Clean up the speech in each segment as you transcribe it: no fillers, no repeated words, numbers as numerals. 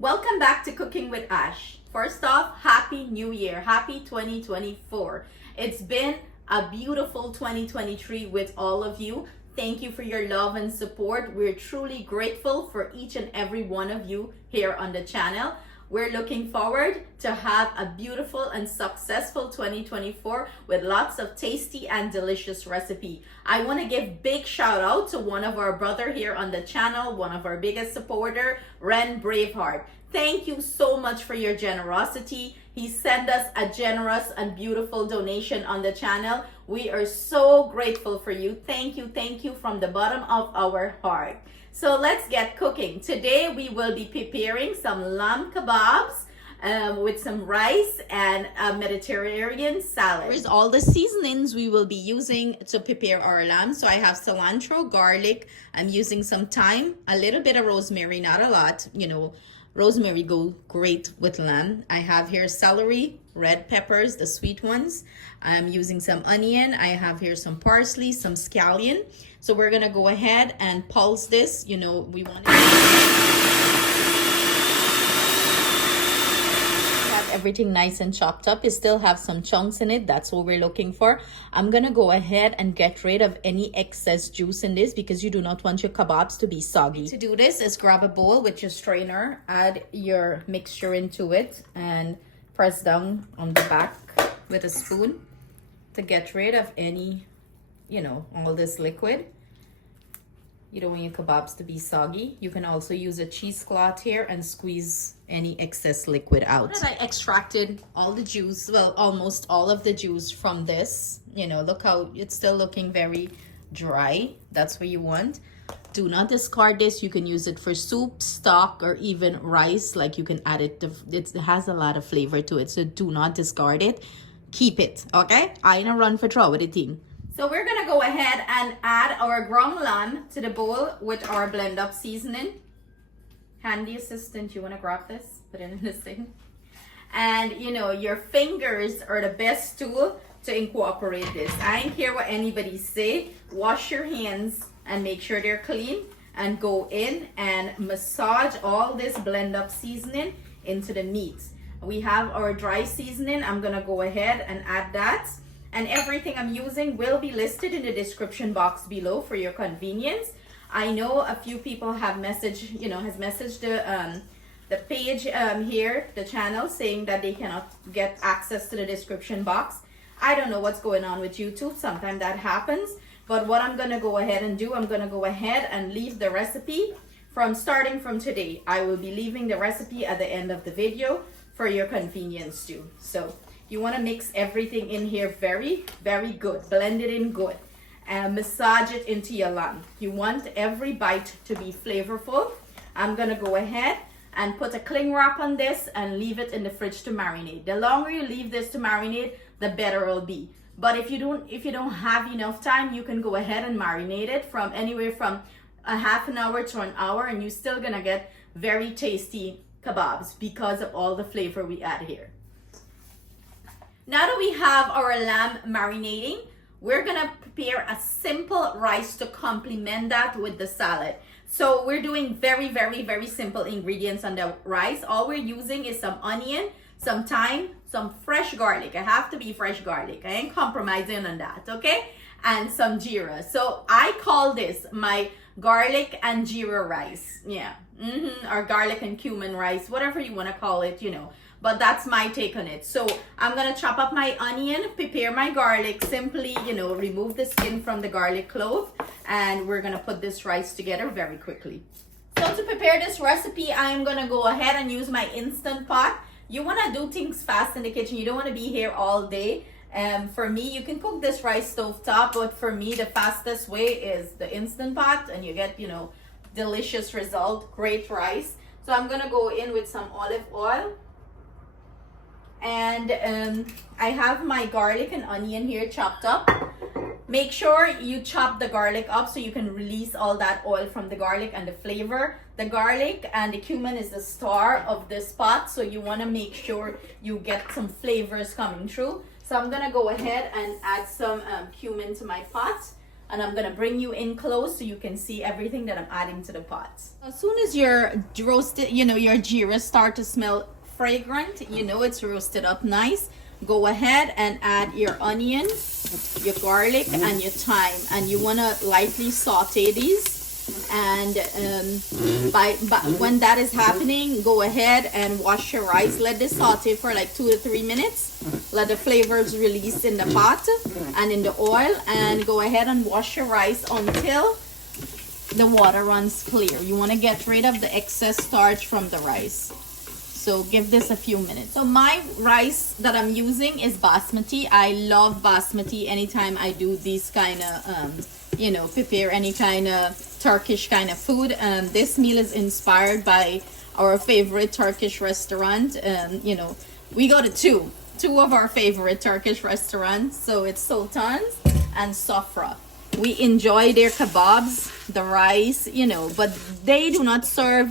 Welcome back to Cooking with Ash. First off, Happy New Year. Happy 2024. It's been a beautiful 2023 with all of you. Thank you for your love and support. We're truly grateful for each and every one of you here on the channel. We're looking forward to have a beautiful and successful 2024 with lots of tasty and delicious recipe. I want to give big shout out to one of our brother here on the channel, one of our biggest supporter, Ren Braveheart. Thank you so much for your generosity. He sent us a generous and beautiful donation on the channel. We are so grateful for you. Thank you from the bottom of our heart. So let's get cooking. Today we will be preparing some lamb kebabs with some rice and a Mediterranean salad. Here's all the seasonings we will be using to prepare our lamb. So I have cilantro, garlic. I'm using some thyme, a little bit of rosemary, not a lot. You know, rosemary go great with lamb. I have here celery, red peppers, the sweet ones. I'm using some onion. I have here some parsley, some scallion. So we're gonna go ahead and pulse this. You know, we want to have everything nice and chopped up. You still have some chunks in it. That's what we're looking for. I'm gonna go ahead and get rid of any excess juice in this because you do not want your kebabs to be soggy. To do this is grab a bowl with your strainer, add your mixture into it, and press down on the back with a spoon to get rid of any, you know, all this liquid. You don't want your kebabs to be soggy. You can also use a cheesecloth here and squeeze any excess liquid out. I extracted all the juice, well, almost all of the juice from this. You know, look how it's still looking very dry. That's what you want. Do not discard this. You can use it for soup, stock, or even rice. Like you can add it. It has a lot of flavor to it, so do not discard it. Keep it, okay? I ain't a run for trouble with the thing. So we're gonna go ahead and add our ground lamb to the bowl with our blend up seasoning. Handy assistant, you wanna grab this? Put it in this thing. And you know, your fingers are the best tool to incorporate this. I don't care what anybody say. Wash your hands and make sure they're clean and go in and massage all this blend up seasoning into the meat. We have our dry seasoning. I'm gonna go ahead and add that. And everything I'm using will be listed in the description box below for your convenience. I know a few people have messaged, has messaged the page here, the channel, saying that they cannot get access to the description box. I don't know what's going on with YouTube. Sometimes that happens. But what I'm gonna go ahead and do, I'm gonna go ahead and leave the recipe starting from today. I will be leaving the recipe at the end of the video for your convenience too. So you want to mix everything in here very, very good. Blend it in good and massage it into your lamb. You want every bite to be flavorful. I'm going to go ahead and put a cling wrap on this and leave it in the fridge to marinate. The longer you leave this to marinate, the better it'll be. But if you don't have enough time, you can go ahead and marinate it from anywhere from a half an hour to an hour, and you're still going to get very tasty kebabs because of all the flavor we add here. Now that we have our lamb marinating, we're gonna prepare a simple rice to complement that with the salad. So we're doing very, very, very simple ingredients on the rice. All we're using is some onion, some thyme, some fresh garlic. It have to be fresh garlic. I ain't compromising on that, okay? And some jeera. So I call this my garlic and jeera rice. Yeah, or garlic and cumin rice, whatever you wanna call it, But that's my take on it. So I'm gonna chop up my onion, prepare my garlic, simply, remove the skin from the garlic clove, and we're gonna put this rice together very quickly. So to prepare this recipe, I'm gonna go ahead and use my Instant Pot. You wanna do things fast in the kitchen. You don't wanna be here all day. For me, you can cook this rice stove top, but for me, the fastest way is the Instant Pot, and you get, delicious result, great rice. So I'm gonna go in with some olive oil. And I have my garlic and onion here chopped up. Make sure you chop the garlic up so you can release all that oil from the garlic and the flavor. The garlic and the cumin is the star of this pot, so you want to make sure you get some flavors coming through. So I'm gonna go ahead and add some cumin to my pot. and I'm gonna bring you in close so you can see everything that I'm adding to the pot. As soon as your roasted, your jeera start to smell fragrant, it's roasted up nice, go ahead and add your onion, your garlic, and your thyme, and you want to lightly saute these. And when that is happening, go ahead and wash your rice. Let this saute for like 2 to 3 minutes. Let the flavors release in the pot and in the oil, and go ahead and wash your rice until the water runs clear. You want to get rid of the excess starch from the rice. So give this a few minutes. So my rice that I'm using is basmati. I love basmati anytime I do these kind of, prepare any kind of Turkish kind of food. This meal is inspired by our favorite Turkish restaurant. We go to two of our favorite Turkish restaurants. So it's Sultan's and Sofra. We enjoy their kebabs, the rice, but they do not serve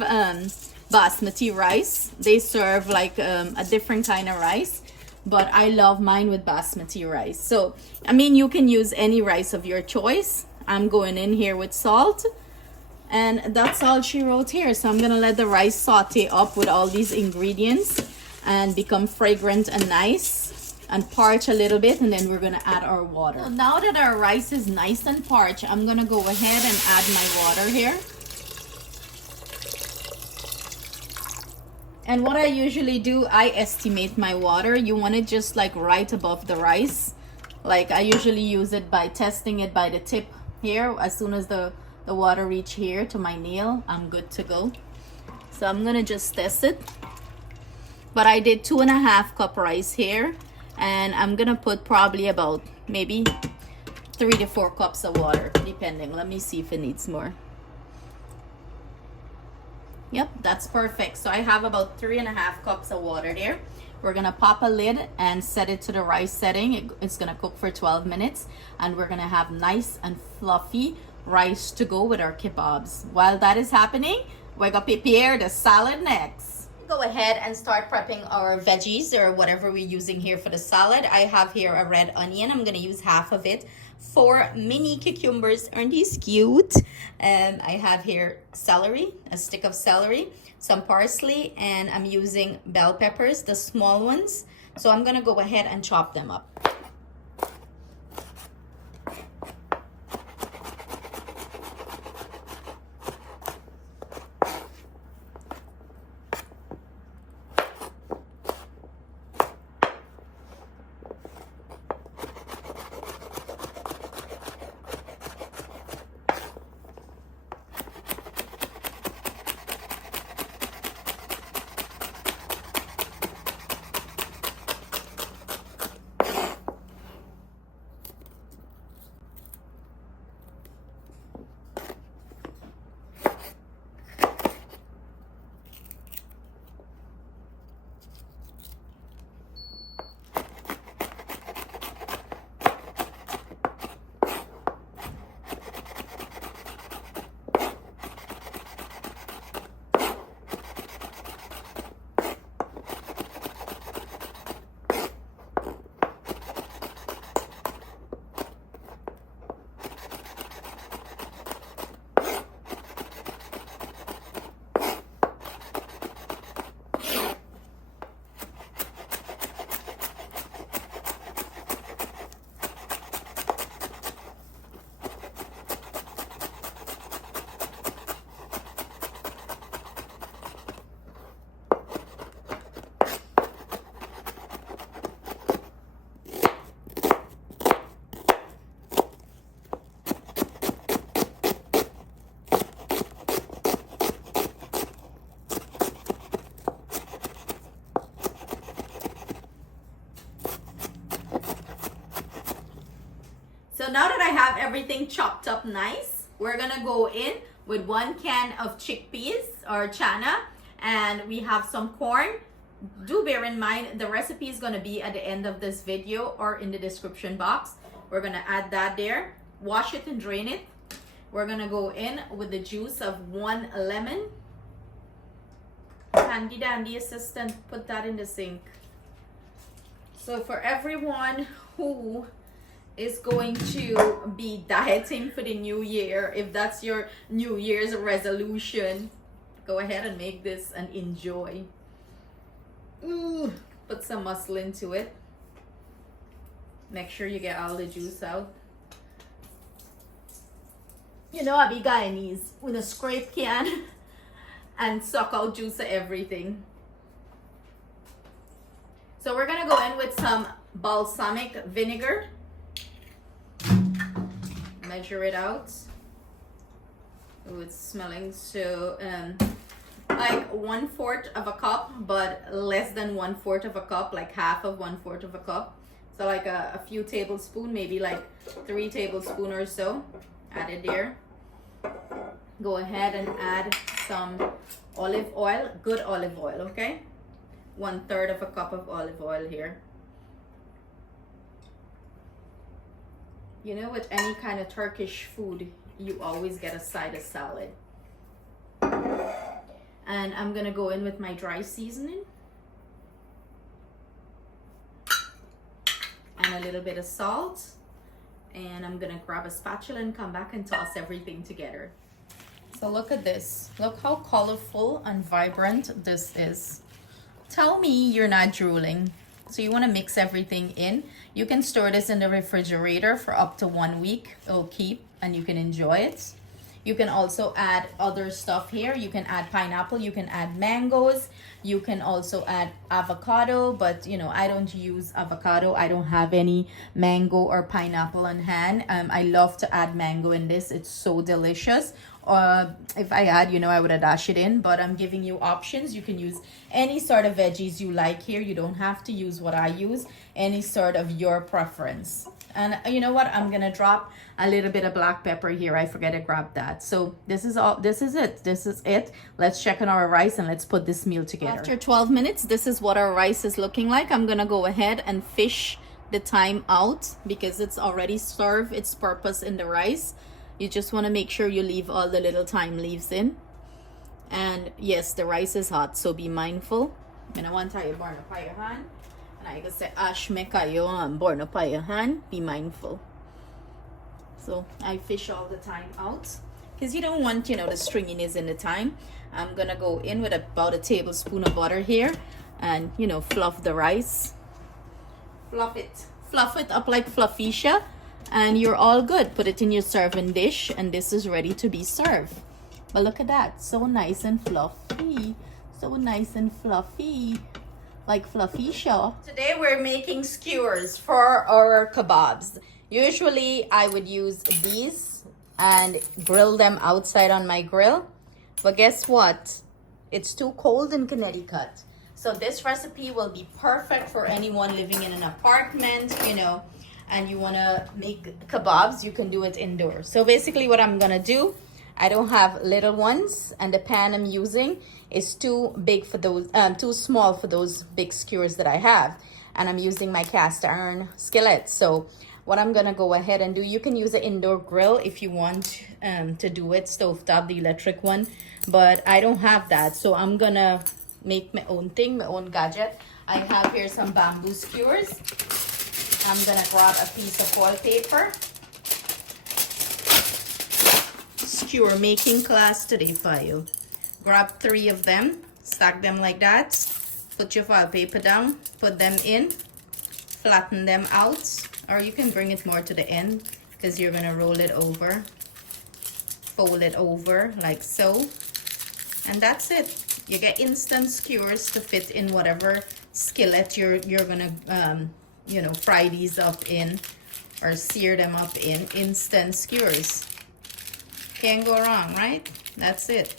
basmati rice. They serve like a different kind of rice, but I love mine with basmati rice. So you can use any rice of your choice. I'm going in here with salt, and that's all she wrote here. So I'm gonna let the rice saute up with all these ingredients and become fragrant and nice and parch a little bit, and then we're gonna add our water. So now that our rice is nice and parched, I'm gonna go ahead and add my water here. And what I usually do, I estimate my water. You want it just like right above the rice. Like I usually use it by testing it by the tip here. As soon as the water reach here to my nail, I'm good to go. So I'm gonna just test it. But I did 2.5 cup rice here, and I'm gonna put probably about maybe 3 to 4 cups of water, depending. Let me see if it needs more. Yep, that's perfect. So I have about 3.5 cups of water there. We're gonna pop a lid and set it to the rice setting. It's gonna cook for 12 minutes, and we're gonna have nice and fluffy rice to go with our kebabs. While that is happening, we're gonna prepare the salad next. Go ahead and start prepping our veggies or whatever we're using here for the salad. I have here a red onion. I'm gonna use half of it. 4 mini cucumbers, aren't these cute? I have here celery, a stick of celery, some parsley, and I'm using bell peppers, the small ones. So I'm gonna go ahead and chop them up. So now that I have everything chopped up nice, we're gonna go in with 1 can of chickpeas or chana, and we have some corn. Do bear in mind the recipe is gonna be at the end of this video or in the description box. We're gonna add that there, wash it and drain it. We're gonna go in with the juice of 1 lemon. Handy dandy assistant, put that in the sink. So for everyone who is going to be dieting for the new year. If that's your New Year's resolution, go ahead and make this and enjoy. Ooh, put some muscle into it. Make sure you get all the juice out. You know, I be Guyanese with a scrape can and suck out juice of everything. So we're gonna go in with some balsamic vinegar. Measure it out. Oh, it's smelling so like 1/4 of a cup, but less than 1/4 of a cup, like half of 1/4 of a cup. So like a few tablespoons, maybe like 3 tablespoons or so. Add it there. Go ahead and add some olive oil, good olive oil, okay? 1/3 of a cup of olive oil here. You know, with any kind of Turkish food, you always get a side of salad. And I'm gonna go in with my dry seasoning. And a little bit of salt. And I'm gonna grab a spatula and come back and toss everything together. So look at this. Look how colorful and vibrant this is. Tell me you're not drooling. So you want to mix everything in. You can store this in the refrigerator for up to 1 week. It'll keep and you can enjoy it. You can also add other stuff here. You can add pineapple, you can add mangoes, you can also add avocado, but you know, I don't use avocado. I don't have any mango or pineapple on hand. I love to add mango in this. It's so delicious. If I had, you know, I would have dashed it in, but I'm giving you options. You can use any sort of veggies you like here. You don't have to use what I use, any sort of your preference. And you know what, I'm gonna drop a little bit of black pepper here. I forget to grab that. So this is it. Let's check on our rice and let's put this meal together. After 12 minutes, this is what our rice is looking like. I'm gonna go ahead and fish the thyme out because it's already served its purpose in the rice. You just want to make sure you leave all the little thyme leaves in. And yes, the rice is hot, so be mindful. And I want to burn up your hand. And I can say, ash make you burn up your hand. Be mindful. So I fish all the thyme out because you don't want, you know, the stringiness in the thyme. I'm gonna go in with about a tablespoon of butter here, and you know, fluff the rice. Fluff it up like fluffisha. And you're all good. Put it in your serving dish and this is ready to be served. But look at that, so nice and fluffy. So nice and fluffy, like fluffisha. Today we're making skewers for our kebabs. Usually I would use these and grill them outside on my grill. But guess what? It's too cold in Connecticut. So this recipe will be perfect for anyone living in an apartment, you know, and you want to make kebabs. You can do it indoors. So basically what I'm gonna do, I don't have little ones, and the pan I'm using is too big for those, too small for those big skewers that I have, and I'm using my cast iron skillet. So what I'm gonna go ahead and do, you can use an indoor grill if you want to do it stovetop, the electric one, but I don't have that, so I'm gonna make my own thing, my own gadget. I have here some bamboo skewers. I'm gonna grab a piece of foil paper. Skewer making class today for you. Grab 3 of them, stack them like that. Put your foil paper down, put them in, flatten them out, or you can bring it more to the end because you're gonna roll it over, fold it over like so, and that's it. You get instant skewers to fit in whatever skillet you're gonna you know, fry these up in or sear them up in. Instant skewers, can't go wrong, right? That's it.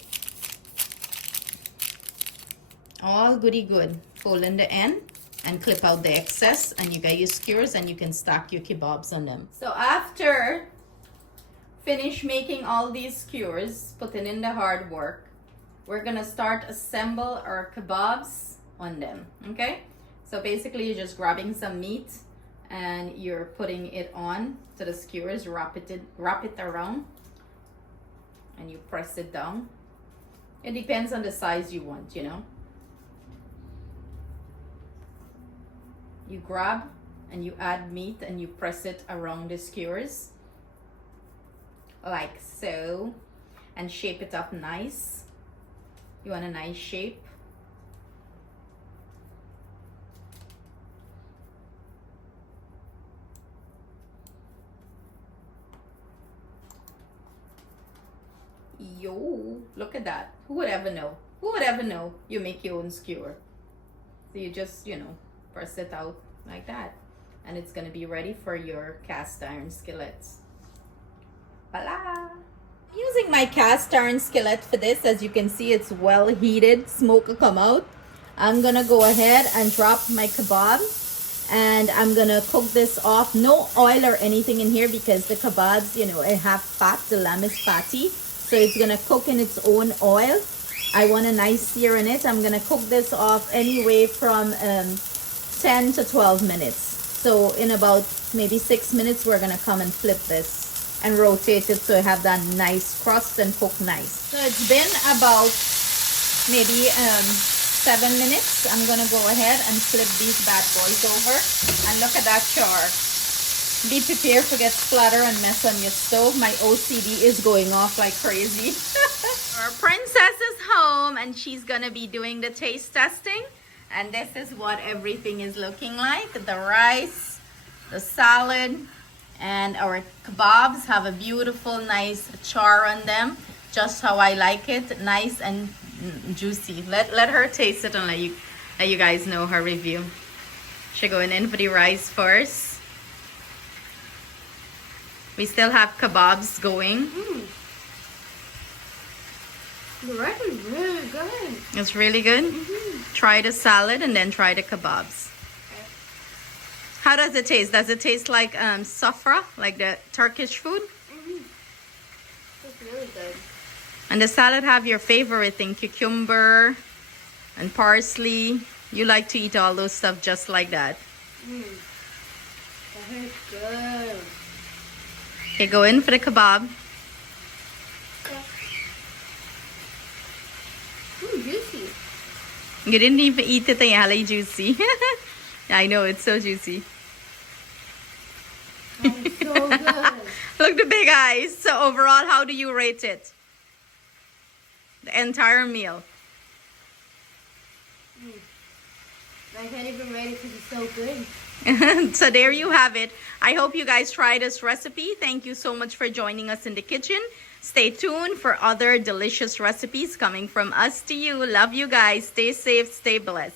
All goody good. Fold in the end and clip out the excess, and you get your skewers and you can stack your kebabs on them. So after finish making all these skewers, putting in the hard work, we're gonna start assemble our kebabs on them. Okay, so basically you're just grabbing some meat and you're putting it on to the skewers, wrap it around, and you press it down. It depends on the size you want, you know. You grab and you add meat and you press it around the skewers like so, and shape it up nice. You want a nice shape. Yo, look at that. Who would ever know? Who would ever know you make your own skewer? So you just, you know, press it out like that, and it's gonna be ready for your cast iron skillets. Voila! Using my cast iron skillet for this, as you can see, it's well heated. Smoke will come out. I'm gonna go ahead and drop my kebab, and I'm gonna cook this off. No oil or anything in here because the kebabs, you know, it have fat. The lamb is fatty, so it's gonna cook in its own oil. I want a nice sear in it. I'm gonna cook this off anyway from 10 to 12 minutes. So in about maybe 6 minutes, we're gonna come and flip this and rotate it so I have that nice crust and cook nice. So it's been about maybe 7 minutes. I'm gonna go ahead and flip these bad boys over, and look at that char. Be prepared to get splatter and mess on your stove. My OCD is going off like crazy. Our princess is home and she's gonna be doing the taste testing, and this is what everything is looking like. The rice, the salad, and our kebabs have a beautiful nice char on them, just how I like it, nice and juicy. Let her taste it and let you guys know her review. She's going in for the rice first. We still have kebabs going. The rice is really good. It's really good. Try the salad and then try the kebabs. How does it taste? Does it taste like sofra, like the Turkish food? It's really good. And the salad have your favorite thing, cucumber and parsley. You like to eat all those stuff just like that. That is good. Okay, go in for the kebab. Juicy. You didn't even eat it, and juicy. I know, it's so juicy. That is so good. Look, the big eyes. So overall, how do you rate it? The entire meal. I can't even rate it because it's so good. So there you have it. I hope you guys try this recipe. Thank you so much for joining us in the kitchen. Stay tuned for other delicious recipes coming from us to you. Love you guys. Stay safe. Stay blessed.